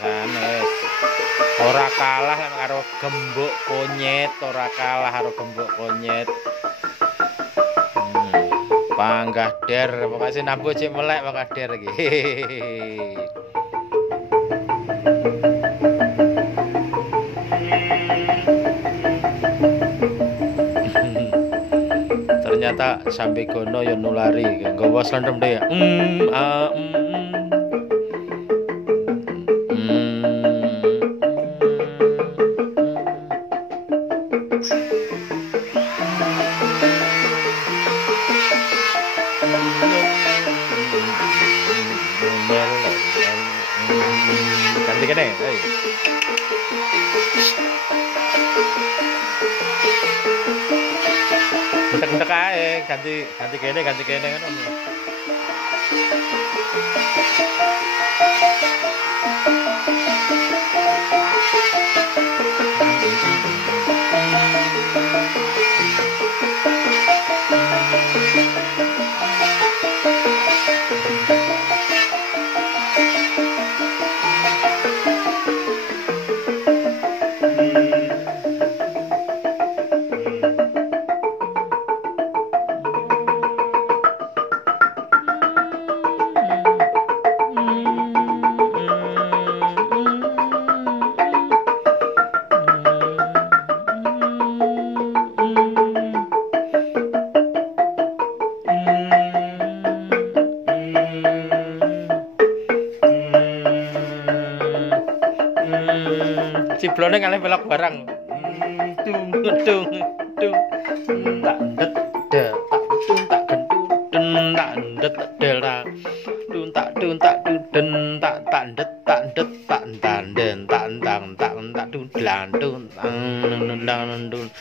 sanes. Ora kalah karo gembok konyet, ora kalah karo gembok konyet. Panggah der, pokoknya nampu cek melek panggah der iki. Ternyata sampai gono yo nulari, nggawa slendem deh ya. Ganti kene, hei. Entek-entek ae, ganti kene ngono. Ciblone kalih pelok barang. Dung dung dung. Tak ndet de, tak dung tak gendut, den tak ndet dela. Dun tak den tak ndet tak tanden tak ndang tak dun dlan dun dun.